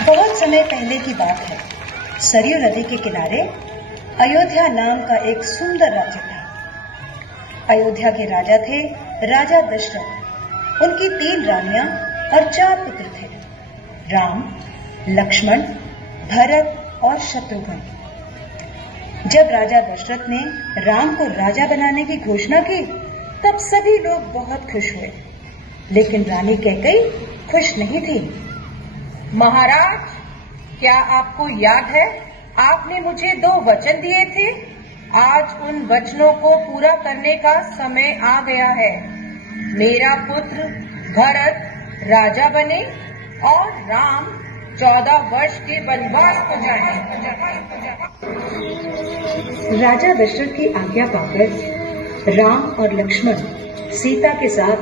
बहुत समय पहले की बात है। सरयू नदी के किनारे अयोध्या नाम का एक सुंदर राज्य था। अयोध्या के राजा थे राजा दशरथ। उनकी 3 रानियां और 4 पुत्र थे, राम, लक्ष्मण, भरत और शत्रुघ्न। जब राजा दशरथ ने राम को राजा बनाने की घोषणा की, तब सभी लोग बहुत खुश हुए, लेकिन रानी कैकेयी खुश नहीं थी। महाराज, क्या आपको याद है आपने मुझे 2 वचन दिए थे? आज उन वचनों को पूरा करने का समय आ गया है। मेरा पुत्र भरत राजा बने और राम 14 वर्ष के वनवास को जाए। राजा दशरथ की आज्ञा पाकर राम और लक्ष्मण सीता के साथ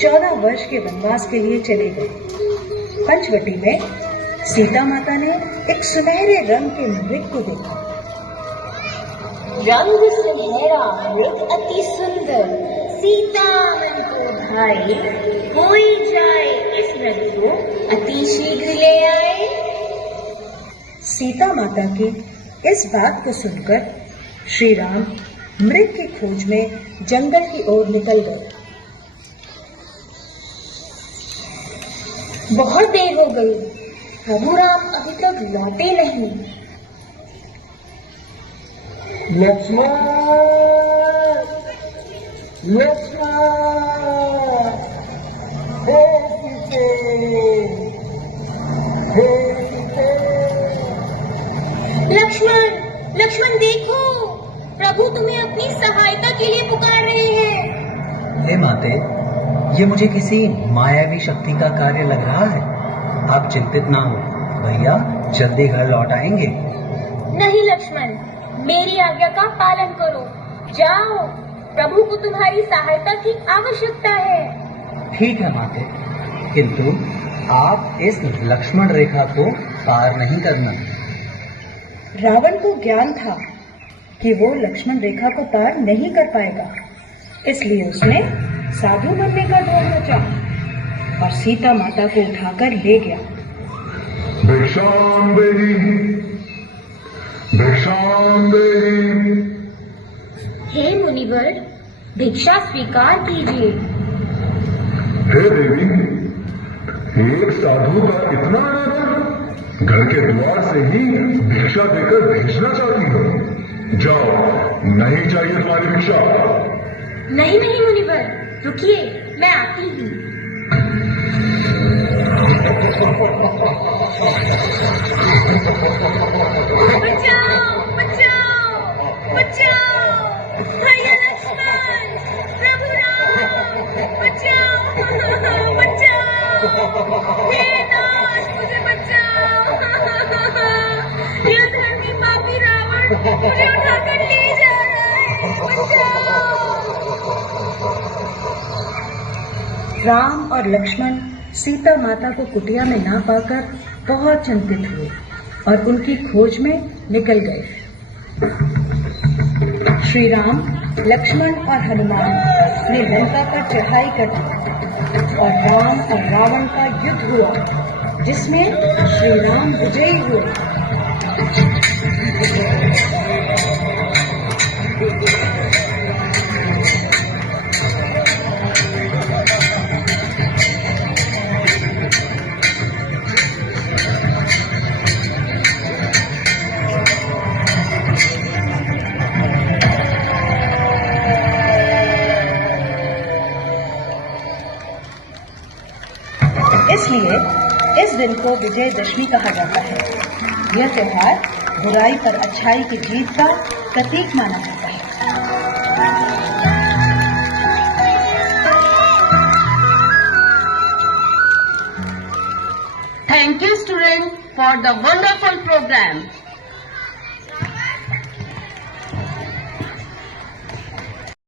14 वर्ष के वनवास के लिए चले गए। पंचवटी में सीता माता ने एक सुनहरे रंग के मृग को देखा। रंग सुनहरा मृग अति सुंदर, सीता मन को भाई, कोई जाए इस मृग को अति शीघ्र ले आए। सीता माता की इस बात को सुनकर श्री राम मृग की खोज में जंगल की ओर निकल गए। बहुत देर हो गई, प्रभु राम अभी तक लौटे नहीं। लक्ष्मण, लक्ष्मण, हे सीते, हे सीते। लक्ष्मण, लक्ष्मण देखो, प्रभु तुम्हें अपनी सहायता के लिए पुकार रहे हैं। हे माते, ये मुझे किसी मायावी शक्ति का कार्य लग रहा है। आप चिंतित ना हो, भैया जल्दी घर लौट आएंगे। नहीं लक्ष्मण, मेरी आज्ञा का पालन करो। जाओ, प्रभु को तुम्हारी सहायता की आवश्यकता है। ठीक है माते, किंतु आप इस लक्ष्मण रेखा को पार नहीं करना। रावण को ज्ञान था कि वो लक्ष्मण रेखा को पार नहीं कर पाएगा, इसलिए उसने साधु बनने का ढोल नचा और सीता माता को उठाकर ले गया। भिक्षाम देहि, भिक्षाम देहि। हे मुनिवर, भिक्षा स्वीकार कीजिए। हे देवी, एक साधु का इतना आदर, घर के द्वार से ही भिक्षा देकर भेजना चाहती हो। जाओ, नहीं चाहिए तुम्हारी भिक्षा। नहीं नहीं मुनिवर, रुकिए, मैं आती हूँ। बचाओ, बचाओ, बचाओ, भैया लक्ष्मण, प्रभु राम, बचाओ, बचाओ, हे नाथ, मुझे बचाओ। यह धर्मी पापी रावण मुझे उठाकर ले जा रहा है, बचाओ। राम और लक्ष्मण सीता माता को कुटिया में ना पाकर बहुत चिंतित हुए और उनकी खोज में निकल गए। श्री राम, लक्ष्मण और हनुमान ने लंका पर चढ़ाई कर दी और राम और रावण का युद्ध हुआ, जिसमें श्री राम विजयी हुए। इसलिए इस दिन को विजयदशमी कहा जाता है। यह त्योहार बुराई पर अच्छाई की जीत का प्रतीक माना जाता है। Thank you, students, for the wonderful program.